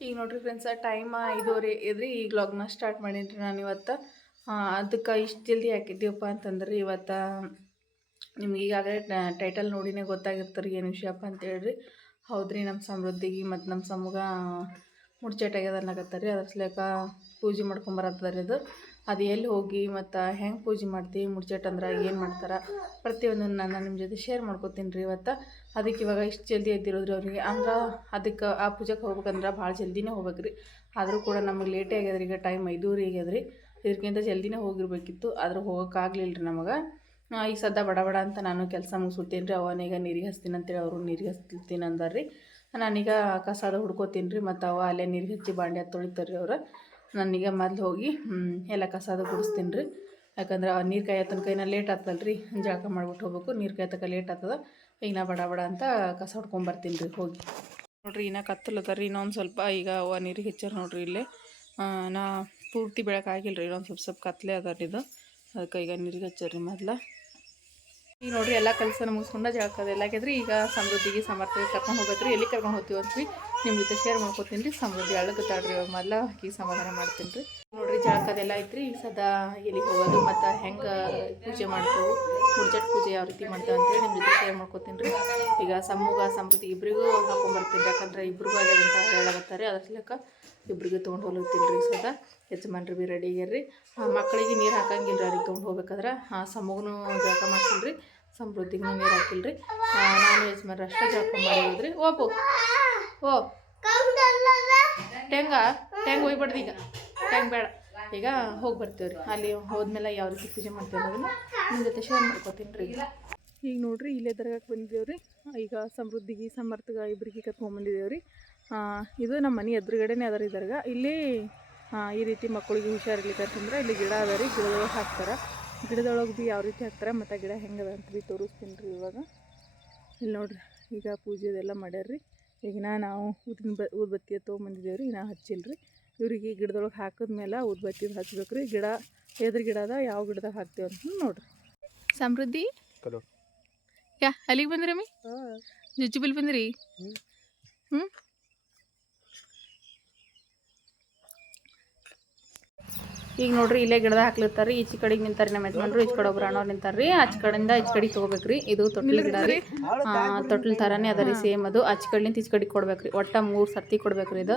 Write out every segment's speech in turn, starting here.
ಈಗ ನೋಡ್ರಿ friends time ಐದೂವರೆ ಇದ್ರಿ ಈಗ ಲಾಗ್ನ ಸ್ಟಾರ್ಟ್ ಮಾಡೀನಿ ನಾನು ಇವತ್ತು. ಅದಕ್ಕೆ ಇಷ್ಟು ಜಲ್ದಿ ಹಾಕಿದ್ದೀವಪ್ಪ ಅಂತಂದ್ರೆ ಇವತ್ತು, ನಿಮ್ಗೆ ಈಗಾಗಲೇ ಟೈಟಲ್ ನೋಡಿನೇ ಗೊತ್ತಾಗಿರ್ತಾರೆ ಏನು ವಿಷಯಪ್ಪ ಅಂತ ಹೇಳ್ರಿ. ಹೌದ್ರಿ ನಮ್ಮ ಸಮೃದ್ಧಿಗೆ ಮತ್ತು ನಮ್ಮ ಸಮೂಗ ಮುಡ್ಚೇಟ್ ಆಗ್ಯದ ಅನ್ನಕತ್ತಾರೆ. ಅದ್ರ ಸಲಕ ಪೂಜೆ ಮಾಡ್ಕೊಂಬರತ್ತದ ರೀ ಅದು. ಅದು ಎಲ್ಲಿ ಹೋಗಿ ಮತ್ತು ಹೆಂಗೆ ಪೂಜೆ ಮಾಡ್ತೀವಿ ಮುಡ್ಚೇಟ್ ಅಂದ್ರೆ ಏನು ಮಾಡ್ತಾರೆ, ಪ್ರತಿಯೊಂದನ್ನು ನಾನು ನಿಮ್ಮ ಜೊತೆ ಶೇರ್ ಮಾಡ್ಕೊತೀನಿ ರೀ ಇವತ್ತು. ಅದಕ್ಕೆ ಇವಾಗ ಇಷ್ಟು ಜಲ್ದಿ ಎದ್ದಿರೋದ್ರಿ ಅವ್ರಿಗೆ. ಅಂದ್ರೆ ಅದಕ್ಕೆ ಆ ಪೂಜೆಗೆ ಹೋಗ್ಬೇಕಂದ್ರೆ ಭಾಳ ಜಲ್ದಿನೇ ಹೋಗ್ಬೇಕು ರೀ. ಆದರೂ ಕೂಡ ನಮಗೆ ಲೇಟೇ ಆಗ್ಯದ್ರಿ, ಈಗ ಟೈಮ್ ಐದೂವರೆ ಆಗ್ಯದ್ರಿ. ಇದಕ್ಕಿಂತ ಜಲ್ದಿನೇ ಹೋಗಿರ್ಬೇಕಿತ್ತು. ಆದರೂ ಹೋಗೋಕ್ಕಾಗಲಿಲ್ಲ ರೀ ನಮಗೆ. ಈಗ ಸದ್ಯ ಬಡ ಬಡ ಅಂತ ನಾನು ಕೆಲಸ ಮುಗಿಸ್ಬಿಡ್ತೀನಿ ರೀ. ಅವನೀಗ ನೀರಿಗೆ ಹಚ್ತೀನಿ ಅಂತೇಳಿ ಅವರು ನೀರಿಗೆ ಹಚ್ತೀನಿ ರೀ. ನಾನೀಗ ಕಸಾದ ಹುಡ್ಕೋತೀನಿ ರೀ. ಮತ್ತು ಅವ ಅಲ್ಲೇ ನೀರಿಗೆ ಹಚ್ಚಿ ಬಾಂಡೆ ತೊಳಿತಾರೆ ರೀ ಅವ್ರು. ನಾನೀಗ ಮೊದಲು ಹೋಗಿ ಎಲ್ಲ ಅದು ಗುಡಿಸ್ತೀನಿ ರೀ ಯಾಕಂದ್ರೆ ನೀರು ಕಾಯೋ ತನಕ ಏನೋ ಲೇಟ್ ಆಗ್ತಲ್ಲ ರೀ ಜಳಕ ಮಾಡ್ಬಿಟ್ಟು ಹೋಗ್ಬೇಕು. ನೀರು ಕಾಯೋ ಲೇಟ್ ಆಗ್ತದ. ಈಗ ನಾ ಬಡ ಬಡ ಅಂತ ಕಸ ಹೊಡ್ಕೊಂಬರ್ತೀನಿ ರೀ ಹೋಗಿ. ನೋಡ್ರಿ, ಇನ್ನೂ ಕತ್ತಲದ ರೀ ಇನ್ನೊಂದು ಸ್ವಲ್ಪ ಈಗ ಅವ ನೀರಿಗೆ ಹೆಚ್ಚಾರ ನೋಡ್ರಿ ಇಲ್ಲೇ. ನಾ ಪೂರ್ತಿ ಬೆಳಕಾಗಿಲ್ಲ ರೀ ಇನ್ನೊಂದು ಸ್ವಲ್ಪ ಸ್ವಲ್ಪ ಕತ್ತಲೆ ಅದ ರೀ ಇದು ಅದಕ್ಕೆ ಈಗ ನೀರಿಗೆ ಹಚ್ಚಾರ ಮೊದ್ಲು. ಈಗ ನೋಡ್ರಿ ಎಲ್ಲ ಕೆಲಸ ಮುಗಿಸ್ಕೊಂಡ ಜಳಕದ ಎಲ್ಲ ಆಗಿದ್ರಿ ಈಗ ಸಮೃದ್ಧಿಗೆ ಸಮರ್ಥಿಗೆ ಕರ್ಕೊಂಡು ಹೋಗ್ಬೇಕ್ರಿ. ಎಲ್ಲಿ ಕರ್ಕೊಂಡು ಹೋಗ್ತೀವಿ ಅಂತ ನಿಮ್ಮ ಜೊತೆ ಶೇರ್ ಮಾಡ್ಕೊತೀನಿ ರೀ. ಸಮೃದ್ಧಿ ಅಳಗತ್ತಾಡ್ರಿ ಇವಾಗ ಮೊದಲ ಹಾಕಿ ಸಮಾಧಾನ ಮಾಡ್ತೀನಿ ರೀ. ನೋಡ್ರಿ ಜಳಕದೆಲ್ಲ ಐತ್ರಿ ಸದಾ ಎಲ್ಲಿಗೆ ಹೋಗೋದು ಮತ್ತು ಹೆಂಗೆ ಪೂಜೆ ಮಾಡ್ತೇವೆ ಮುಡ್ಚಟ್ ಪೂಜೆ ಯಾವ ರೀತಿ ಮಾಡ್ತೇವೆ ಅಂತೇಳಿ ನಿಮ್ಮ ಜೊತೆ ಶೇರ್ ಮಾಡ್ಕೊತೀನಿ ರೀ. ಈಗ ಸಮೂಗ ಸಮೃದ್ಧಿ ಇಬ್ಬರಿಗೂ ಹಾಕೊಂಬರ್ತೀನಿ ಯಾಕಂದ್ರೆ ಇಬ್ರಿಗೂ ಆಗ್ಯದಂತ ಹೇಳಕತ್ತಾರೆ ಅದ್ರ ಸಲಕ ಇಬ್ರಿಗೆ ತೊಗೊಂಡು ಹೋಗ್ತೀನಿ ರೀ ಸದಾ. ಯಜಮಾನ್ರಿ ಬಿ ರೆಡಿ ಆಗ್ಯಾರ್ರಿ ಆ, ಮಕ್ಕಳಿಗೆ ನೀರು ಹಾಕಂಗಿಲ್ಲ ರೀ ತೊಗೊಂಡು ಹೋಗ್ಬೇಕಾದ್ರೆ. ಹಾಂ ಸಮೂಗನು ಜಳಕ ಮಾಡ್ತೀನಿ ರೀ ಸಮೃದ್ಧಿಗೂ ನೀರು ಹಾಕಿಲ್ಲ ರೀ. ನಾನು ಯಜಮಾನ್ರು ಅಷ್ಟೇ ಜಳಕ ಮಾಡಿದ್ರಿ ಓಪು ಓ ಟೆಂಗ ಟೆಂಗ್ ಒಯ್ಬಾರ್ದು ಈಗ. ಟೆಂಗ್ ಬೇಡ. ಈಗ ಹೋಗಿ ಬರ್ತೀವಿ ರೀ ಅಲ್ಲಿ ಹೋದ್ಮೇಲೆ ಯಾವ ರೀತಿ ಪೂಜೆ ಮಾಡ್ತೀವಿ ಅನ್ನೋದನ್ನ ನಿಮ್ಮ ಜೊತೆ ಶೇರ್ ಮಾಡ್ಕೊತೀನಿ ರೀ. ಈಗ ನೋಡ್ರಿ ಇಲ್ಲೇ ದರ್ಗಾಕ್ಕೆ ಬಂದಿದ್ದೇವೆ ರೀ ಈಗ ಸಮೃದ್ಧಿಗೆ, ಸಮರ್ಥಗ ಇಬ್ಬರಿಗೆ ಕತ್ಕೊಂಡ್ಬಂದಿದ್ದೇವ್ರಿ ಇದು ನಮ್ಮ ಮನೆ ಎದುರುಗಡೆನೇ ಅದ ರೀ ದರ್ಗಾ. ಇಲ್ಲಿ ಈ ರೀತಿ ಮಕ್ಕಳಿಗೆ ಹುಷಾರಿರ್ಲಿಕ್ಕೆ ಅಂತಂದ್ರೆ ಇಲ್ಲಿ ಗಿಡ ಅದ ರೀ, ಗಿಡದೊಳಗೆ ಹಾಕ್ತಾರೆ. ಗಿಡದೊಳಗೆ ಭೀ ಯಾವ ರೀತಿ ಹಾಕ್ತಾರೆ, ಮತ್ತು ಗಿಡ ಹೆಂಗದ ಅಂತ ಭೀ ತೋರಿಸ್ತೀನಿ ರೀ ಇವಾಗ. ಇಲ್ಲಿ ನೋಡ್ರಿ, ಈಗ ಪೂಜೆದೆಲ್ಲ ಮಾಡ್ಯಾರ ರೀ ಈಗ ನಾವು ಊದಿನ ಬ ಊದ್ಬತ್ತಿ ತೊಗೊಂಬಂದಿದ್ದೇವೆ ರೀ ನಾ ಹಚ್ಚಿಲ್ಲ ರೀ ಇವ್ರಿಗೆ ಗಿಡದೊಳಗೆ ಹಾಕಿದ್ಮೇಲೆ ಊದ್ಬತ್ತಿ ಹಚ್ಬೇಕು ರೀ ಗಿಡ ಎದ್ರ ಗಿಡ ಅದ ಯಾವ ಗಿಡದಾಗ ಹಾಕ್ತೇವೆ ಅಂತ ನೋಡ್ರಿ. ಸಮೃದ್ಧಿ? ಯಾ ಅಲ್ಲಿಗೆ ಬಂದ್ರಿ ಮಿ ಜುಜ್ಜುಬಿಲ್ ಬಂದ್ರಿ? ಹ್ಞೂ ಈಗ ನೋಡ್ರಿ ಇಲ್ಲೇ ಗಿಡದ ಹಾಕ್ಲಿರ್ತಾರಿ ಈಚೆ ಕಡೆಗೆ ನಿಂತಾರಿ ನಮ್ಮ ಯಜಮಾನ್ರು ಈಚೆ ಕಡೆ ಒಬ್ರು ಅಣ್ಣವ್ರು ನಿಂತಾರ್ರಿ ಆಚ ಕಡೆಯಿಂದ ಈಚೆ ಕಡೆ ತಗೋಬೇಕ್ರಿ. ಇದು ತೊಟ್ಟಿಲ್ ಗಿಡ ರೀ. ತೊಟ್ಲ ಥರನೇ ಅದ ರೀ ಸೇಮ್ ಅದು. ಆಚೆ ಕಡೆಯಿಂದ ಈಚೆ ಕಡೆಗೆ ಕೊಡ್ಬೇಕ್ರಿ. ಒಟ್ಟ ಮೂರು ಸರ್ತಿ ಕೊಡ್ಬೇಕ್ರಿ ಇದು.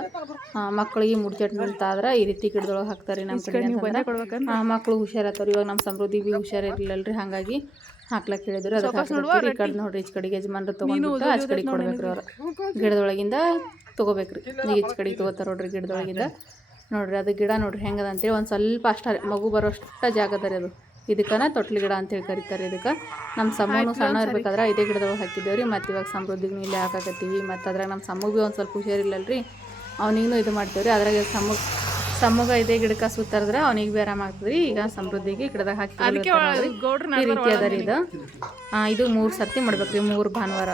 ಮಕ್ಕಳಿಗೆ ಮುಡ್ಚಟ್ ನಿಲ್ತಾದ್ರೆ ಈ ರೀತಿ ಗಿಡದೊಳಗೆ ಹಾಕ್ತಾರೆ ನಮ್ಮ ಕಡೆ ಅಂತಂದ್ರೆ ಆ, ಮಕ್ಳು ಹುಷಾರಾಗ್ತಾವ್ರಿ. ಇವಾಗ ನಮ್ಮ ಸಮೃದ್ಧಿ ಬಿ ಹುಷಾರಿರ್ಲಿಲ್ಲಲ್ರಿ ಹಾಗಾಗಿ ಹಾಕ್ಲಕ್ ಹೇಳಿದ್ರು. ಅದಕ್ಕೆ ಈ ಕಡೆ ನೋಡ್ರಿ ಈಚ ಕಡೆಗೆ ಯಜಮಾನ್ರು ತೊಗೊಂಡ್ಬಿಟ್ಟು ಆಚ ಕಡೆ ಕೊಡ್ಬೇಕ್ರಿ ಅವ್ರು. ಗಿಡದೊಳಗಿಂದ ತೊಗೋಬೇಕ್ರಿ. ಈಚ ಕಡೆ ಕಡೆಗೆ ತೊಗೋತಾರ ನೋಡ್ರಿ ಗಿಡದೊಳಗಿಂದ. ನೋಡ್ರಿ ಅದು ಗಿಡ ನೋಡ್ರಿ ಹೆಂಗದ ಅಂತೇಳಿ ಒಂದು ಸ್ವಲ್ಪ ಅಷ್ಟ ಮಗು ಬರೋಷ್ಟ ಜಾಗ ಅದ. ರೀ ಅದು ಇದಕ್ಕನ ತೊಟ್ಲು ಗಿಡ ಅಂತೇಳಿ ಕರಿತಾರೆ ಇದಕ್ಕೆ. ನಮ್ಮ ಸಮ್ಮನು ಸಣ್ಣ ಇರ್ಬೇಕಾದ್ರೆ ಇದೇ ಗಿಡದೊಳಗೆ ಹಾಕಿದ್ದೇವೆ ರೀ ಮತ್ತು ಇವಾಗ ಸಮೃದ್ಧಿಗೆ ಇಲ್ಲೇ ಹಾಕಾಕತ್ತೀವಿ ಮತ್ತು ಅದ್ರಾಗ ನಮ್ಮ ಸಮ್ಮಗ್ ಭೀ ಒಂದು ಸ್ವಲ್ಪ ಹುಷಾರಿಲ್ಲಲ್ರಿ. ಅವನಿಗೂ ಇದು ಮಾಡ್ತೇವೆ ರೀ ಅದ್ರಾಗ ಸಮ್ಮಗ್ ಸಮ್ಮಗ ಇದೇ ಗಿಡಕ್ಕೆ ಸುತ್ತರಿದ್ರೆ ಅವನಿಗೆ ಬಿ ಆರಾಮ ಆಗ್ತದ್ರಿ ಈಗ ಸಮೃದ್ಧಿಗೆ ಗಿಡದಾಗ ಹಾಕಿ ಈ ರೀತಿ ಅದ ರೀ ಇದು. ಇದು ಮೂರು ಸರ್ತಿ ಮಾಡ್ಬೇಕ್ರಿ ಮೂರು ಭಾನುವಾರ.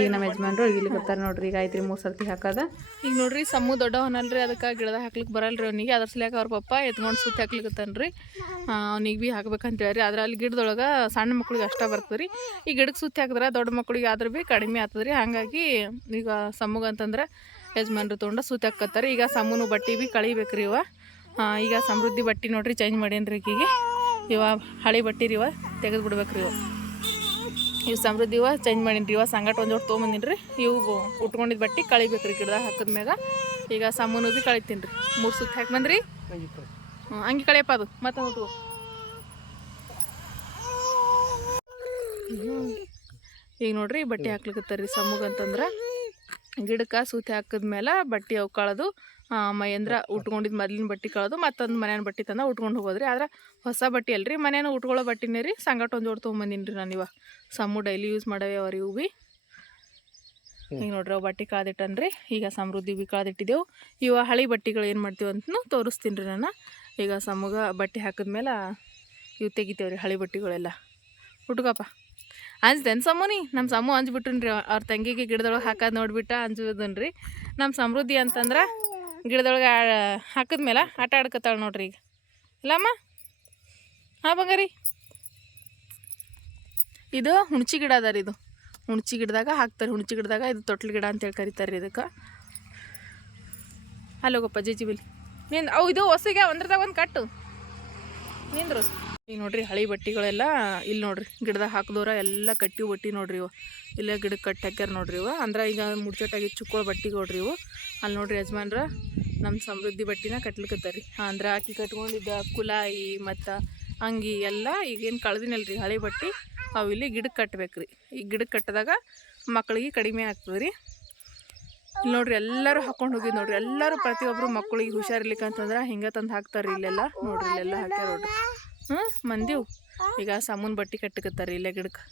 ಈಗ ನಮ್ಮ ಯಜಮಾನ್ರು ಇಲ್ಲಿ ಬರ್ತಾರೆ ನೋಡ್ರಿ, ಈಗ ಆಯ್ತು ರೀ ಮೂರು ಸರ್ತಿ ಹಾಕದ. ಈಗ ನೋಡ್ರಿ ಸಮ್ಮು ದೊಡ್ಡವನಲ್ರಿ, ಅದಕ್ಕೆ ಗಿಡದ ಹಾಕ್ಲಿಕ್ಕೆ ಬರಲ್ರಿ ಅವನಿಗೆ. ಅದ್ರ ಸಲಕ ಅವ್ರ ಪಪ್ಪ ಎತ್ಕೊಂಡು ಸುತ್ತ ಹಾಕ್ಲಿಕ್ಕತ್ತಾನ್ರಿ ಅವ್ನಿಗೆ ಭೀ ಹಾಕ್ಬೇಕಂತ ಹೇಳ್ರಿ. ಆದ್ರೆ ಅಲ್ಲಿ ಗಿಡದೊಳಗೆ ಸಣ್ಣ ಮಕ್ಳಿಗೆ ಅಷ್ಟ ಬರ್ತದೆ ರೀ ಈ ಗಿಡಕ್ಕೆ ಸುತ್ತಿ ಹಾಕಿದ್ರೆ ದೊಡ್ಡ ಮಕ್ಳಿಗೆ ಆದ್ರೆ ಭೀ ಕಡಿಮೆ ಆಗ್ತದೆ ರೀ ಹಾಗಾಗಿ ಈಗ ಸಮ್ಮಗ ಅಂತಂದ್ರೆ ಯಜಮಾನ್ರು ತೊಗೊಂಡು ಸುತ್ತಿ ಹಾಕತ್ತಾರೆ ಈಗ ಸಮ್ಮನು ಬಟ್ಟೆ ಭೀ ಕಳಿಬೇಕ್ರಿ ಇವ. ಈಗ ಸಮೃದ್ಧಿ ಬಟ್ಟೆ ನೋಡ್ರಿ, ಚೇಂಜ್ ಮಾಡೇನ್ರಿ ಈಗ ಇವ ಹಳೆ ಬಟ್ಟೆ ರೀ ಇವ ತೆಗೆದು ಬಿಡ್ಬೇಕ್ರಿ ಇವ. ಇವು ಸಮೃದ್ಧಿ ಇವ ಚೇಂಜ್ ಮಾಡೀನಿ ಇವ, ಸಂಗಟ ಒಂದು ಹೊಟ್ಟು ತೊಗೊಂಬಂದಿನಿ ರೀ ಇವು ಉಟ್ಕೊಂಡಿದ್ದು ಬಟ್ಟೆ ಕಳಿಬೇಕು ರೀ ಗಿಡದಾಗ ಹಾಕಿದ್ಮ್ಯಾಗ ಈಗ ಸಾಮಾನು ಭೀ ಕಳಿತೀನಿ ರೀ ಮೂರು ಸುತ್ತ ಹಾಕಿ ಬಂದ್ರಿ. ಹ್ಞೂ ಹಂಗೆ ಕಳಿಯಪ್ಪ ಅದು. ಮತ್ತೆ ಉಟ್ಕೋ. ಈಗ ನೋಡ್ರಿ ಬಟ್ಟೆ ಹಾಕ್ಲಿಕತ್ತಾರ ರೀ ಸಮ್ಮಗ್ ಅಂತಂದ್ರೆ. ಗಿಡಕ್ಕೆ ಸೂತಿ ಹಾಕಿದ್ಮೇಲೆ ಬಟ್ಟೆ ಅವು ಕಳೆದು ಮೈಯಂದ್ರ ಉಟ್ಕೊಂಡಿದ್ದು ಮೊದ್ಲಿನ ಬಟ್ಟೆ ಕಳೆದು ಮತ್ತೊಂದು ಮನೇನ ಬಟ್ಟೆ ತಂದ ಉಟ್ಕೊಂಡು ಹೋಗೋದ್ರಿ. ಆದ್ರೆ ಹೊಸ ಬಟ್ಟೆ ಅಲ್ರಿ ಮನೇನ ಉಟ್ಕೊಳ್ಳೋ ಬಟ್ಟೆನೇ ರೀ ಸಂಗಟ ಒಂದು ಜೋಡಿ ತೊಗೊಂಬಂದಿನಿ ರೀ ನಾನು ಇವ ಸಮ್ಮು ಡೈಲಿ ಯೂಸ್ ಮಾಡವೆ ಅವ್ರಿ ಇವು. ಭೀ ಈಗ ನೋಡ್ರಿ ಅವು ಬಟ್ಟೆ ಕಾದಿಟ್ಟನ್ರಿ ಈಗ ಸಮೃದ್ಧಿ ಭೀ ಕಳೆದಿಟ್ಟಿದ್ದೆವು ಇವ ಹಳೆ ಬಟ್ಟೆಗಳು ಏನು ಮಾಡ್ತೀವಿ ಅಂತೂ ತೋರಿಸ್ತೀನಿ ರೀ ನಾನು. ಈಗ ಸಮ್ಮಗ ಬಟ್ಟೆ ಹಾಕಿದ್ಮೇಲೆ ಇವು ತೆಗಿತೇವ್ರಿ ಹಳೆ ಬಟ್ಟೆಗಳೆಲ್ಲ. ಹುಟ್ಕಪ್ಪ. ಅಂಜ್ದೇನು ಸಮೂನಿ ನಮ್ಮ ಸಮ್ಮು ಅಂಜ್ಬಿಟ್ರಿ ಅವ್ರ ತಂಗಿಗೆ ಗಿಡದೊಳಗೆ ಹಾಕೋದು ನೋಡ್ಬಿಟ್ಟ ಅಂಜುದನ್ರಿ ನಮ್ಮ ಸಮೃದ್ಧಿ ಅಂತಂದ್ರೆ ಗಿಡದೊಳಗೆ ಹಾಕಿದ್ಮೇಲೆ ಆಟ ಆಡ್ಕೊತಾಳೆ ನೋಡ್ರಿ ಈಗ. ಇಲ್ಲಮ್ಮ ಹಾಂ ಬಂಗಾರಿ. ಇದು ಹುಣಚಿ ಗಿಡ ಅದ ರೀ ಇದು. ಹುಣಚಿ ಗಿಡದಾಗ ಹಾಕ್ತಾರೆ, ಹುಣಚಿ ಗಿಡದಾಗ ಇದು ತೊಟ್ಲು ಗಿಡ ಅಂತೇಳಿ ಕರೀತಾರೆ ರೀ ಇದಕ್ಕೆ. ಅಲ್ಲೋಗಪ್ಪ, ಜಿ ಬಿಲ್. ನಿಂದು ಅವು ಇದು ಹೊಸಿಗೆ ಒಂದ್ರದಾಗ ಒಂದು ಕಟ್ಟು. ನಿಂದ್ರು ಈಗ ನೋಡ್ರಿ ಹಳೆ ಬಟ್ಟೆಗಳೆಲ್ಲ ಇಲ್ಲಿ ನೋಡ್ರಿ ಗಿಡದಾಗ ಹಾಕಿದವ್ರ ಎಲ್ಲ ಕಟ್ಟಿ ಬಟ್ಟೆ ನೋಡ್ರಿ ಇವು. ಇಲ್ಲೇ ಗಿಡಕ್ಕೆ ಕಟ್ಟಿ ಹಾಕ್ಯಾರ ನೋಡ್ರಿ ಇವು. ಅಂದ್ರೆ ಈಗ ಮುಡ್ಚೋಟಾಗಿ ಚುಕ್ಕೊಳ್ಳೋ ಬಟ್ಟಿ ನೋಡ್ರಿ ಇವು. ಅಲ್ಲಿ ನೋಡ್ರಿ ಯಜಮಾನ್ರ ನಮ್ಮ ಸಮೃದ್ಧಿ ಬಟ್ಟಿನ ಕಟ್ಲಿಕ್ಕತ್ತಾರೀ ಅಂದ್ರೆ ಆಕಿ ಕಟ್ಕೊಂಡಿದ್ದ ಕುಲಾಯಿ ಮತ್ತು ಅಂಗಿ ಎಲ್ಲ ಈಗೇನು ಕಳ್ದಿನಲ್ರಿ ಹಳೆ ಬಟ್ಟೆ. ಅವು ಇಲ್ಲಿ ಗಿಡಕ್ಕೆ ರೀ. ಈ ಗಿಡಕ್ಕೆ ಕಟ್ಟಿದಾಗ ಮಕ್ಕಳಿಗೆ ಕಡಿಮೆ ಆಗ್ತದೆ ರೀ. ಇಲ್ಲಿ ನೋಡ್ರಿ ಎಲ್ಲರೂ ಹಾಕೊಂಡು ಹೋಗಿದ್ ನೋಡ್ರಿ. ಎಲ್ಲರೂ ಪ್ರತಿಯೊಬ್ಬರು ಮಕ್ಕಳಿಗೆ ಹುಷಾರಿರ್ಲಿಕ್ಕೆ ಅಂತಂದ್ರೆ ಹಿಂಗೆ ತಂದು ಹಾಕ್ತಾರೆ ಇಲ್ಲೆಲ್ಲ. ನೋಡ್ರಿ ಇಲ್ಲೆಲ್ಲ ಹಾಕ್ಯಾರ ನೋಡ್ರಿ. ಹ್ಞೂ ಮಂದಿವು ಈಗ ಸಾಮೂನ್ ಬಟ್ಟೆ ಕಟ್ಟಕತ್ತಾರೀ ಇಲ್ಲೇ ಗಿಡಕ್ಕೆ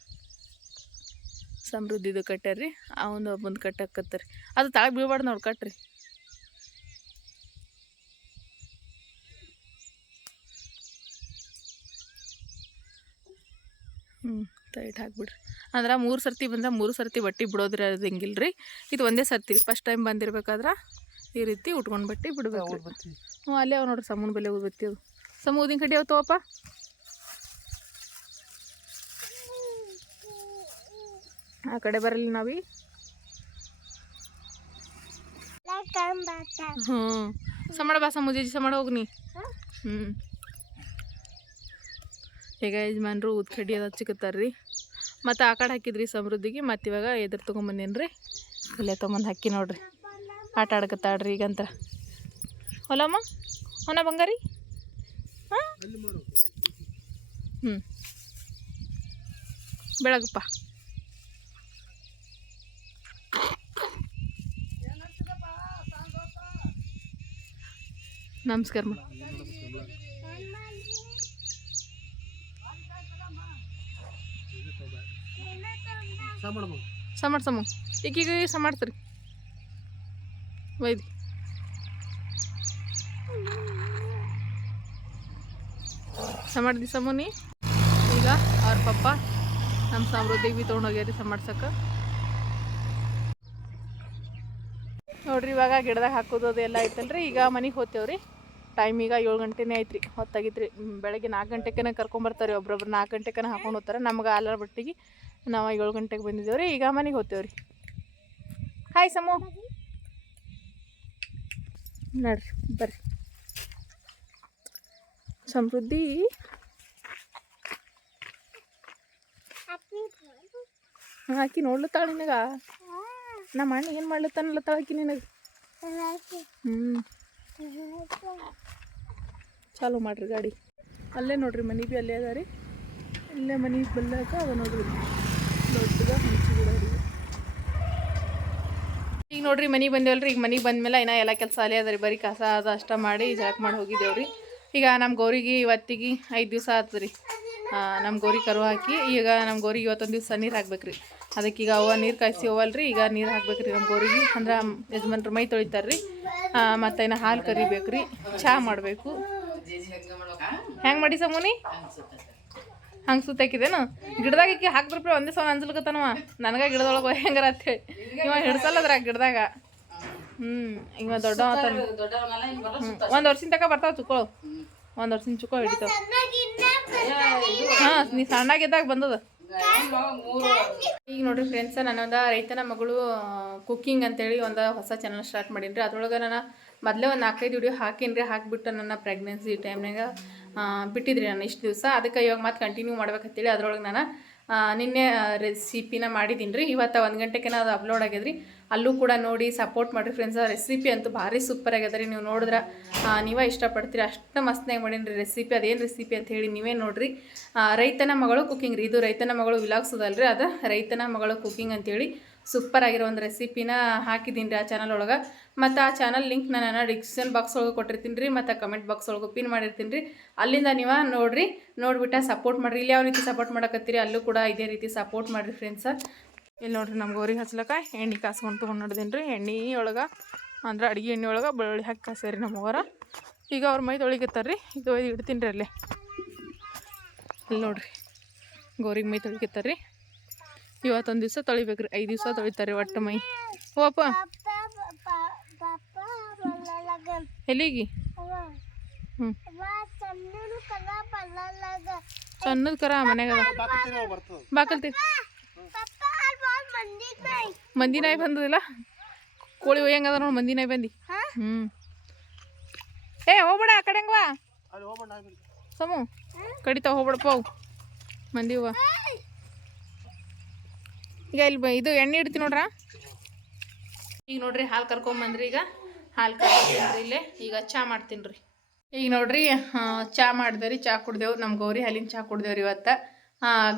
ಸಮೃದ್ಧಿದು ಕಟ್ಟಾರ್ರಿ ಆ ಒಂದು ಒಬ್ಬಂದು ಕಟ್ಟಕತ್ತಾರ. ಅದು ತಾಳಗೆ ಬೀಳ್ಬಾರ್ದು ನೋಡಿ ಕಟ್ರಿ. ಹ್ಞೂ ಟೈಟ್ ಹಾಕ್ಬಿಡ್ರಿ. ಅಂದ್ರೆ ಮೂರು ಸರ್ತಿ ಬಂದ್ರೆ ಮೂರು ಸರ್ತಿ ಬಟ್ಟೆ ಬಿಡೋದ್ರಿ ಅದು ಹಿಂಗಿಲ್ಲ ರೀ ಇದು ಒಂದೇ ಸರ್ತಿ ಫಸ್ಟ್ ಟೈಮ್ ಬಂದಿರ್ಬೇಕಾದ್ರೆ ಈ ರೀತಿ ಉಟ್ಕೊಂಡು ಬಟ್ಟೆ ಬಿಡ್ಬೇಕು ಹ್ಞೂ ಅಲ್ಲೇ ಅವ ನೋಡ್ರಿ ಸಮೂನ್ ಬೆಲೆ ಊದ್ಬತ್ತಿ ಅದು. ಸಮೂದಿನ ಕಡೆ ಕಡಿ ಅವ್ ತಗೋಪ್ಪ ಕಡೆ ಬರಲಿ ನಾವಿ? ಹ್ಞೂ ಸಮಾಡ ಬಾ ಸಮುಜಿ ಸಮಾಡ ಹೋಗ್ನಿ ಹ್ಞೂ ಈಗ ಯಜಮಾನ್ರು ಊದ್ ಕಡ್ಡಿ ಅದ ಹಚ್ಚಿಕತ್ತಾರ್ರಿ ಮತ್ತು ಆ ಕಡೆ ಹಾಕಿದ್ರಿ ಸಮೃದ್ಧಿಗೆ ಮತ್ತೆ ಇವಾಗ ಎದುರು ತೊಗೊಂಬಂದೇನಿ ಅಲ್ಲೇ ಇಲ್ಲೇ ತೊಗೊಂಬಂದು ಹಾಕಿ ನೋಡ್ರಿ. ಆಟ ಆಡ್ಕತ್ತಾಡ್ರಿ ಈಗಂತ ಹೊಲಮ್ಮ ಹೊನ ಬಂಗಾರಿ? ಹಾಂ? ಹ್ಞೂ ಬೆಳಗಪ್ಪ. ನಮಸ್ಕಾರ ಮಾ. ಸಮಾಡ್ ಸಮು ಈಗೀಗ ಸಮಾಡ್ತೀರಿ ಒಯ್ದು. ಸಮಾಡ್ದಿ ಸಮೋನಿ? ಈಗ ಅವ್ರ ಪಪ್ಪ ನಮ್ಮ ಸಮೃದ್ಧಿಗೆ ಭೀ ತೊಗೊಂಡೋಗ್ಯಾರಿ ಸಮಾಡ್ಸಕ್ಕೆ ನೋಡ್ರಿ ಇವಾಗ ಗಿಡದಾಗ ಹಾಕೋದು ಅದೆಲ್ಲ ಐತಲ್ರಿ, ಈಗ ಮನೆಗೆ ಹೋಗ್ತೇವ್ರಿ. ಟೈಮ್ ಈಗ ಏಳು ಗಂಟೆನೇ ಐತ್ರಿ. ಹೊತ್ತಾಗಿತ್ತು ರೀ ಬೆಳಗ್ಗೆ ನಾಲ್ಕು ಗಂಟೆಗೆ ಕರ್ಕೊಂಬರ್ತಾರೆ ಒಬ್ರೊಬ್ರು. ನಾಲ್ಕು ಗಂಟೆಗೆ ಹಾಕೊಂಡು ಹೋಗ್ತಾರೆ. ನಮ್ಗೆ ಅಲ್ಲರ ಬಟ್ಟಿಗೆ ನಾವು ಏಳು ಗಂಟೆಗೆ ಬಂದಿದ್ದೇವ್ರಿ. ಈಗ ಮನೆಗೆ ಹೋಗ್ತೇವ್ರಿ. ಹಾಯ್ ಸಮೂಹ ನಡ್ರಿ ಬರ್ರಿ. ಸಮೃದ್ಧಿ. ಹಾಕಿ ನೋಡ್ಲತ್ತಾಳ ನಿನಗ? ನಮ್ಮ ಅಣ್ಣ ಏನು ಮಾಡ್ಲತ್ತಾನಲ್ಲತ್ತಾಳ ಆಕಿ ನಿನಗೆ? ಹ್ಞೂ ಚಾಲು ಮಾಡ್ರಿ ಗಾಡಿ. ಅಲ್ಲೇ ನೋಡ್ರಿ ಮನೆ ಬಿ ಅಲ್ಲೇ ಅದ ರೀ ಇಲ್ಲೇ ಮನೆ ಬಲ್ಲಾಕ ಅದ ನೋಡ್ರಿ. ದೊಡ್ಡದ ಹಂಚಿ ಗಿಡ ಈಗ ನೋಡ್ರಿ ಮನೆಗೆ ಬಂದೇವಲ್ರಿ. ಈಗ ಮನೆಗೆ ಬಂದ್ಮೇಲೆ ಇನ್ನ ಎಲ್ಲ ಕೆಲಸ ಅಲ್ಲೇ ಅದ ರೀ ಬರೀ ಕಸ ಅದ ಅಷ್ಟ ಮಾಡಿ ಜಳಕ್ ಮಾಡಿ ಹೋಗಿದ್ದೇವ್ರಿ. ಈಗ ನಮ್ಮ ಗೌರಿಗೆ ಇವತ್ತಿಗೆ ಐದು ದಿವಸ ಆತದ್ರಿ ರೀ ನಮ್ಮ ಗೌರಿ ಕರು ಹಾಕಿ. ಈಗ ನಮ್ಮ ಗೌರಿಗೆ ಇವತ್ತೊಂದು ದಿವಸ ನೀರು ಹಾಕ್ಬೇಕ್ರಿ. ಈಗ ಅವ್ವ ನೀರು ಕಾಯಿಸಿ ಹೋವಲ್ರಿ ಈಗ ನೀರು ಹಾಕ್ಬೇಕ್ರಿ ನಮ್ಮ ಗೋರಿಗೆ. ಅಂದ್ರೆ ಯಜಮಾನ್ರು ಮೈ ತೊಳಿತಾರ್ರಿ. ಮತ್ತು ಇನ್ನು ಹಾಲು ಕರಿಬೇಕ್ರಿ. ಚಹಾ ಮಾಡಬೇಕು. ಹೆಂಗೆ ಮಾಡಿ ಸಮೂನಿ? ಹಂಗೆ ಸುತ್ತಾಕಿದೇನು? ಗಿಡದಾಗ ಈಕಿ ಹಾಕ್ಬಿಟ್ರೆ ಒಂದೇ ಸಲ ಅಂಜಲ್ಕತ್ತನವ. ನನಗೆ ಗಿಡದೊಳಗೆ ಹೆಂಗಾರ ಅಂತೇಳಿ. ಇವ ಹಿಡ್ಸಲ್ಲದ್ರ ಗಿಡದಾಗ. ಹ್ಞೂ ಈಗ ದೊಡ್ಡ ಒಂದು ವರ್ಷದ ತಕ ಬರ್ತಾವ ಚುಕ್ಕಳು ಒಂದು ವರ್ಷದ ಚುಕ್ಕೋ ಹಿಡಿತಾವ. ಹಾಂ ನೀ ಸಣ್ಣಾಗಿದ್ದಾಗ ಬಂದದ. ಈಗ ನೋಡ್ರಿ ಫ್ರೆಂಡ್ಸ ನಾನೊಂದು ರೈತನ ಮಗಳು ಕುಕ್ಕಿಂಗ್ ಅಂತೇಳಿ ಒಂದು ಹೊಸ ಚಾನಲ್ ಸ್ಟಾರ್ಟ್ ಮಾಡೀನಿ ಅದ್ರೊಳಗೆ ನಾನು ಮೊದಲೇ ಒಂದು ನಾಲ್ಕೈದು ವಿಡಿಯೋ ಹಾಕೀನಿ ಹಾಕಿಬಿಟ್ಟು ನನ್ನ ಪ್ರೆಗ್ನೆನ್ಸಿ ಟೈಮ್ನಾಗ ಬಿಟ್ಟಿದ್ರಿ ನಾನು ಇಷ್ಟು ದಿವಸ. ಅದಕ್ಕೆ ಇವಾಗ ಮತ್ತೆ ಕಂಟಿನ್ಯೂ ಮಾಡ್ಬೇಕಂತೇಳಿ ಅದ್ರೊಳಗೆ ನಾನು ನಿನ್ನೆ ರೆಸಿಪಿನ ಮಾಡಿದ್ದೀನಿ ರೀ ಇವತ್ತು ಒಂದು ಗಂಟೆಗೆ ಅದು ಅಪ್ಲೋಡ್ ಆಗ್ಯದ್ರಿ. ಅಲ್ಲೂ ಕೂಡ ನೋಡಿ ಸಪೋರ್ಟ್ ಮಾಡಿರಿ ಫ್ರೆಂಡ್ಸ್ ಆ ರೆಸಿಪಿ ಅಂತೂ ಭಾರಿ ಸೂಪರ್ ಆಗ್ಯದ ರೀ. ನೀವು ನೋಡಿದ್ರೆ ನೀವೇ ಇಷ್ಟಪಡ್ತೀರಿ ಅಷ್ಟು ಮಸ್ತ್ನಾಗ ಮಾಡೀನಿ ರೆಸಿಪಿ ಅದೇನು ರೆಸಿಪಿ ಅಂತ ಹೇಳಿ ನೀವೇ ನೋಡಿರಿ. ರೈತನ ಮಗಳು ಕುಕ್ಕಿಂಗ್ ರೀ. ಇದು ರೈತನ ಮಗಳು ವಿಲಾಗ್ಸೋದಲ್ರಿ ಅದು ರೈತನ ಮಗಳು ಕುಕ್ಕಿಂಗ್ ಅಂತೇಳಿ ಸೂಪರ್ ಆಗಿರೋ ಒಂದು ರೆಸಿಪಿನ ಹಾಕಿದ್ದೀನಿ ರೀ ಆ ಚಾನಲ್ ಒಳಗೆ. ಮತ್ತು ಆ ಚಾನಲ್ ಲಿಂಕ್ ನಾನು ಡಿಸ್ಕ್ರಿಪ್ಷನ್ ಬಾಕ್ಸ್ ಒಳಗೆ ಕೊಟ್ಟಿರ್ತೀನಿ ರೀ, ಮತ್ತು ಕಮೆಂಟ್ ಬಾಕ್ಸ್ ಒಳಗೆ ಪಿನ್ ಮಾಡಿರ್ತೀನಿ ರೀ. ಅಲ್ಲಿಂದ ನೀವು ನೋಡಿರಿ, ನೋಡಿಬಿಟ್ಟು ಸಪೋರ್ಟ್ ಮಾಡಿರಿ. ಇಲ್ಲಿ ಯಾವ ರೀತಿ ಸಪೋರ್ಟ್ ಮಾಡಕತ್ತೀರಿ, ಅಲ್ಲೂ ಕೂಡ ಇದೇ ರೀತಿ ಸಪೋರ್ಟ್ ಮಾಡಿರಿ ಫ್ರೆಂಡ್ಸ ಇಲ್ಲಿ ನೋಡ್ರಿ ನಮ್ಮ ಗೋರಿ ಹಚ್ಲಕ್ಕ ಎಣ್ಣೆ ಕಾಸ್ಕೊಂಡು ತೊಗೊಂಡು ನೋಡಿದೀನಿ ರೀ ಎಣ್ಣೆ ಒಳಗೆ ಅಂದ್ರೆ ಅಡುಗೆ ಎಣ್ಣೆ ಒಳಗೆ ಬೆಳ್ಳುಳ್ಳಿ ಹಾಕಿ ಕಾಸ್ಯಾರಿ ನಮ್ಮ ಅವರ ಈಗ ಅವ್ರ ಮೈ ತೊಳಿಗತ್ತಾರ ರೀ ಇದು ಒಯ್ದು ಇಡ್ತೀನಿ ರೀ ಅಲ್ಲಿ. ಇಲ್ಲಿ ನೋಡ್ರಿ ಗೋರಿಗೆ ಮೈ ತೊಳಿಕತ್ತಾರ ರೀ ಇವತ್ತೊಂದು ದಿವಸ ತೊಳಿಬೇಕ್ರಿ ಐದು ದಿವಸ ತೊಳಿತಾರೆ ಒಟ್ಟು ಮೈ. ಓಪ ಎಲ್ಲಿಗೆ? ಹ್ಞೂ ಸಣ್ಣದ ಕರ ಮನ್ಯಾಗ ಬಾಕಲ್ತಿ ಮಂದಿ ನಾಯಿ ಬಂದದಿಲ್ಲ? ಕೋಳಿ ಒಯ್ಯಂಗದ ನೋಡಿ ಮಂದಿ ನಾಯಿ ಬಂದಿ. ಹ್ಞೂ ಏ ಹೋಗ್ಬೇಡ ಆ ಕಡೆ ಹಂಗವಾ ಸಮು ಕಡಿತಾವ ಹೋಗ್ಬೇಡಪ್ಪ ಅವು ಮಂದಿ ಹೂವ ಈಗ ಇಲ್ಲಿ ಬ- ಇದು ಎಣ್ಣೆ ಇಡ್ತೀನಿ ನೋಡ್ರ? ಈಗ ನೋಡ್ರಿ ಹಾಲು ಕರ್ಕೊಂಬಂದ್ರಿ ಈಗ. ಹಾಲು ಕರ್ಕೊಂಡ್ರಿ ಇಲ್ಲೇ. ಈಗ ಚಾ ಮಾಡ್ತೀನಿ ರೀ. ಈಗ ನೋಡ್ರಿ ಚಾ ಚಾ ರೀ ಚಾ ಕುಡ್ದೇವು ನಮ್ಮ ಗೌರಿ ಹಾಲಿನ ಚಾ ಕುಡ್ದೇವ್ರಿ ಇವತ್ತು.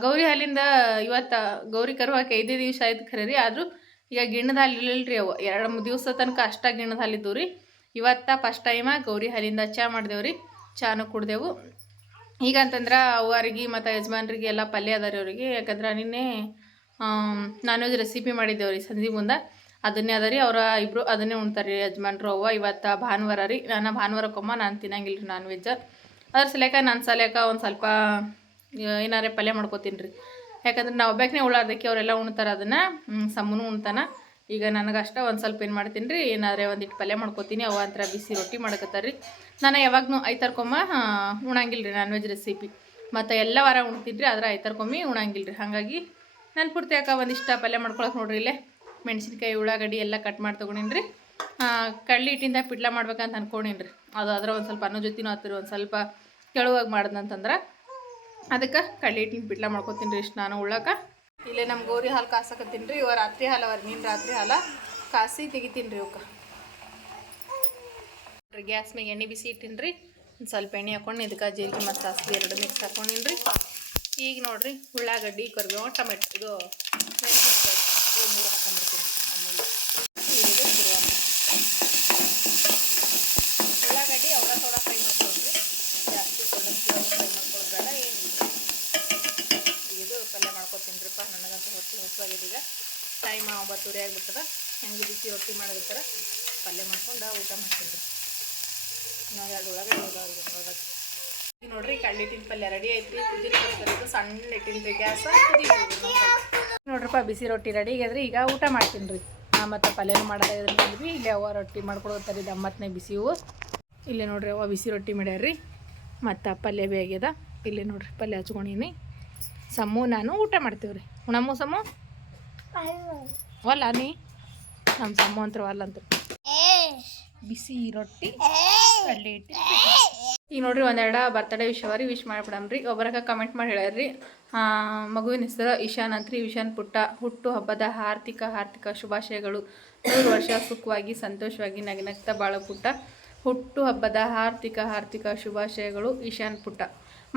ಗೌರಿ ಹಾಲಿಂದ ಇವತ್ತು ಗೌರಿ ಕರುವಾಕೆ ಐದೇ ದಿವಸ ಆಯ್ತು ಖರೆ ರೀ. ಆದರೂ ಈಗ ಗಿಣ್ಣದ ಹಾಲು ಇಲ್ಲಲ್ರಿ ಅವು. ಎರಡು ಮೂರು ದಿವಸ ತನಕ ಅಷ್ಟ ಗಿಣ್ಣದ ಹಾಲು ಇದ್ದವು ರೀ. ಇವತ್ತ ಫಸ್ಟ್ ಟೈಮ ಗೌರಿ ಹಾಲಿಂದ ಚಾ ಮಾಡಿದೆವು ಚಾನು ಕುಡ್ದೆವು. ಈಗ ಅಂತಂದ್ರೆ ಅವ್ರಿಗೆ ಮತ್ತು ಯಜಮಾನ್ರಿಗೆ ಎಲ್ಲ ಪಲ್ಯ ಅದಾರಿ ಅವರಿಗೆ. ಯಾಕಂದ್ರೆ ನಿನ್ನೆ ನಾನ್ ವೆಜ್ ರೆಸಿಪಿ ಮಾಡಿದ್ದೇವೆ ರೀ ಸಂಜೆ ಮುಂದೆ. ಅದನ್ನೇ ಅದ ರೀ. ಅವ್ರ ಇಬ್ಬರು ಅದನ್ನೇ ಉಣ್ತಾರೆ ರೀ ಯಜಮಾನ್ರು ಅವ್ವ. ಇವತ್ತು ಭಾನುವಾರ ರೀ. ನಾನು ಭಾನುವಾರಕ್ಕೊಮ್ಮ ನಾನು ತಿನ್ನಂಗಿಲ್ಲ ರೀ ನಾನ್ ವೆಜ್ ಅದ್ರ ಸಲಕ ನನ್ನ ಸಲಕ ಒಂದು ಸ್ವಲ್ಪ ಏನಾರೇ ಪಲ್ಯ ಮಾಡ್ಕೋತೀನಿ ರೀ ಯಾಕಂದ್ರೆ ನಾವು ಒಬ್ಬಾಕನೇ ಉಳ್ಳಾರ್ದಕ್ಕೆ ಅವರೆಲ್ಲ ಉಣ್ತಾರೆ ಅದನ್ನು ಸಮ್ಮನೂ ಉಣ್ತಾನ. ಈಗ ನನಗೆ ಅಷ್ಟೇ ಒಂದು ಸ್ವಲ್ಪ ಏನು ಮಾಡ್ತೀನಿ ರೀ ಏನಾದ್ರೆ ಒಂದಿಟ್ಟು ಪಲ್ಯ ಮಾಡ್ಕೋತೀನಿ, ಅವ ಅಂತರ ಬಿಸಿ ರೊಟ್ಟಿ ಮಾಡಕತ್ತಾರೆ ರೀ ನಾನು ಯಾವಾಗೂ ಐತರ್ಕೊಮ್ಮ ಉಣಂಗಿಲ್ಲ ರೀ ನಾನ್ ವೆಜ್ ರೆಸಿಪಿ ಮತ್ತು ಎಲ್ಲ ವಾರ ಉಣ್ತೀನಿ ರೀ ಆದ್ರೆ ಐತರ್ಕೊಮ್ಮಿ ಉಣಂಗಿಲ್ಲ ರೀ ಹಾಗಾಗಿ ನಾನು ಪೂರ್ತಿ ಯಾಕೆ ಒಂದಿಷ್ಟ ಪಲ್ಯ ಮಾಡ್ಕೊಳಕ್ಕೆ ನೋಡ್ರಿ ಇಲ್ಲೇ. ಮೆಣಸಿನ್ಕಾಯಿ, ಉಳ್ಳಾಗಡ್ಡಿ ಎಲ್ಲ ಕಟ್ ಮಾಡಿ ತೊಗೊಂಡಿನಿ ರೀ ಕಡ್ಲಿ ಹಿಟ್ಟಿಂದ ಪಿಡ್ಲ ಮಾಡ್ಬೇಕಂತ ಅನ್ಕೊಂಡಿನ್ರಿ. ರೀ ಅದು ಆದ್ರೆ ಒಂದು ಸ್ವಲ್ಪ ಅನ್ನೋ ಜೊತೆನೂ ಆತ್ರಿ, ಒಂದು ಸ್ವಲ್ಪ ಕೆಳುವಾಗಿ ಮಾಡ್ದಂತಂದ್ರೆ ಅದಕ್ಕೆ ಕಡಲೆ ಹಿಟ್ಟಿನ ಬಿಡ್ಲ ಮಾಡ್ಕೊತೀನಿ ರೀ ಇಷ್ಟು ನಾನು ಉಳ್ಳಾಕ. ಇಲ್ಲೇ ನಮ್ಮ ಗೌರಿ ಹಾಲು ಕಾಸಕತ್ತೀನಿ ರೀ, ಇವ ರಾತ್ರಿ ಹಾಲು ಅವ್ರ ನೀನು ರಾತ್ರಿ ಹಾಲು ಕಾಸಿ ತೆಗಿತೀನಿ ರೀ ಅವಕ್ಕೆ ಗ್ಯಾಸ್ ಮ್ಯಾಗ ಎಣ್ಣೆ ಬಿಸಿ ಇಟ್ಟಿನಿ ರೀ, ಒಂದು ಸ್ವಲ್ಪ ಎಣ್ಣೆ ಹಾಕೊಂಡು ಇದಕ್ಕೆ ಜೀರಿಗೆ ಮತ್ತು ಸಾಸಿವೆ ಎರಡು ಮಿಕ್ಸ್ ಹಾಕೊಂಡಿನಿ ರೀ. ಈಗ ನೋಡಿರಿ ಉಳ್ಳಾಗಡ್ಡಿ ಕರ್ಬೇವು ಟೊಮೆಟೊ, ಇದು ಮೆಣಸಿನ್ಕಾಯಿ ಇವು ಮೂರು ಹಾಕೊಂಡ್ಬಿಡ್ತೀನಿ ಆಮೇಲೆ ಇದು ಶುರುವಾತ ಉಳ್ಳಾಗಡ್ಡಿ ಅವರ ಥೋಡ ಫ್ರೈ ಮಾಡ್ಕೊಳ್ರಿ ಜಾಸ್ತಿ ಗೋಲ್ಡನ್ ಫ್ಲವರ್ ಫ್ರೈ ಮಾಡ್ಕೊಳ್ಳೋದು ಬೇಡ ಏನಿಲ್ಲ ಇದು ಪಲ್ಯ ಮಾಡ್ಕೊತೀನಿ ರೀಪ್ಪ ನನಗಂತೂ ಹೊಟ್ಟೆ ಹೊಸವಾಗಿದೆ ಈಗ ಟೈಮ್ ಒಂಬತ್ತುವರೆ ಆಗಿಬಿಟ್ಟದ ಹೆಂಗೆ ಬಿಸಿ ರೊಟ್ಟಿ ಮಾಡೋದಕ್ಕಾರ ಪಲ್ಯ ಮಾಡ್ಕೊಂಡು ಊಟ ಮಾಡ್ತೀನಿ ರೀ ನಾವು ಎರಡು ಒಳಗಡೆ ಹೋಗಿ ನೋಡ್ರಿ ಕಳ್ಳಿಟ್ಟಿನ ಪಲ್ಯ ರೆಡಿ ಐತ್ರಿ. ಕುದಿರ್ಬೇಕು ಸಣ್ಣ ಇಟ್ಟಿನ ರೀ ಗ್ಯಾಸ್ ನೋಡ್ರಪ್ಪ ಬಿಸಿ ರೊಟ್ಟಿ ರೆಡಿ ಆಗ್ಯದ್ರಿ ಈಗ ಊಟ ಮಾಡ್ತೀನಿ ರೀ ಮತ್ತು ಪಲ್ಯನೂ ಮಾಡೋದಾಗಿದ್ರಿ ಇಲ್ಲಿ ಅವ ರೊಟ್ಟಿ ಮಾಡ್ಕೊಡ್ತಾರೆ ಇದು ಅಮ್ಮತ್ತನೇ ಬಿಸಿ ಹೂವು. ಇಲ್ಲೇ ನೋಡ್ರಿ ಅವ ಬಿಸಿ ರೊಟ್ಟಿ ಮಾಡ್ಯಾರ್ರಿ. ಮತ್ತು ಪಲ್ಯ ಭೀ ಆಗ್ಯದ. ಇಲ್ಲಿ ನೋಡ್ರಿ ಪಲ್ಯ ಹಚ್ಕೊಂಡೀನಿ. ಸಮ್ಮು ನಾನು ಊಟ ಮಾಡ್ತೀವಿ ರೀ ಉಣಮ್ಮು ಸಮ್ಮು ಅಲ್ಲ ನೀ? ನಮ್ಮ ಅಂತ ವಲ್ಲ ಅಂತ ಬಿಸಿ ರೊಟ್ಟಿ ಈಗ ನೋಡ್ರಿ ಒಂದೆರಡು ಬರ್ತಡೇ ವಿಶ್ ರೀ ವಿಶ್ ಮಾಡ್ಬಿಡಮ್ರಿ. ಒಬ್ಬರಾಗ ಕಮೆಂಟ್ ಮಾಡಿ ಹೇಳ್ರಿ ಮಗುವಿನ ಹೆಸರು ಇಶಾನ್ ಅಂತ್ರಿ. ಇಶಾನ್ ಪುಟ್ಟ ಹುಟ್ಟು ಹಬ್ಬದ ಆರ್ಥಿಕ ಆರ್ಥಿಕ ಶುಭಾಶಯಗಳು. ನೂರು ವರ್ಷ ಸುಖವಾಗಿ ಸಂತೋಷವಾಗಿ ನಗನಗ್ತಾ ಬಾಳ ಪುಟ್ಟ. ಹುಟ್ಟು ಹಬ್ಬದ ಆರ್ಥಿಕ ಆರ್ಥಿಕ ಶುಭಾಶಯಗಳು ಇಶಾನ್ ಪುಟ್ಟ.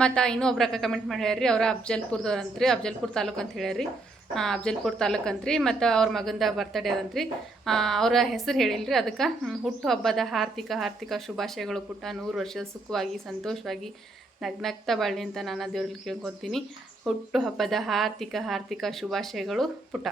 ಮತ್ತು ಇನ್ನೂ ಒಬ್ಬರಾಗ ಕಮೆಂಟ್ ಮಾಡಿ ಹೇಳ್ರಿ ಅವರ ಅಫ್ಜಲ್ಪುರ್ದವ್ರು ಅಂತ್ರಿ ಅಫ್ಜಲ್ಪುರ್ ತಾಲೂಕು ಅಂತ ಹೇಳ್ಯಾರ್ರಿ. ಆ, ಅಫ್ಜಲ್ಪುರ ತಾಲೂಕು ಅಂತ್ರಿ ಮತ್ತು ಅವ್ರ ಮಗಂದ ಬರ್ತಡೇ ಅದಂತ್ರಿ. ಅವರ ಹೆಸರು ಹೇಳಿಲ್ರಿ ಅದಕ್ಕೆ ಹುಟ್ಟು ಹಬ್ಬದ ಆರ್ಥಿಕ ಆರ್ಥಿಕ ಶುಭಾಶಯಗಳು ಪುಟ್ಟ. ನೂರು ವರ್ಷ ಸುಖವಾಗಿ, ಸಂತೋಷವಾಗಿ ನಗ್ನಗ್ತಾ ಬಾಳಿ ಅಂತ ನಾನು ದೇವ್ರಲ್ಲಿ ಕೇಳ್ಕೊತೀನಿ. ಹುಟ್ಟು ಹಬ್ಬದ ಆರ್ಥಿಕ ಆರ್ಥಿಕ ಶುಭಾಶಯಗಳು ಪುಟ್ಟ.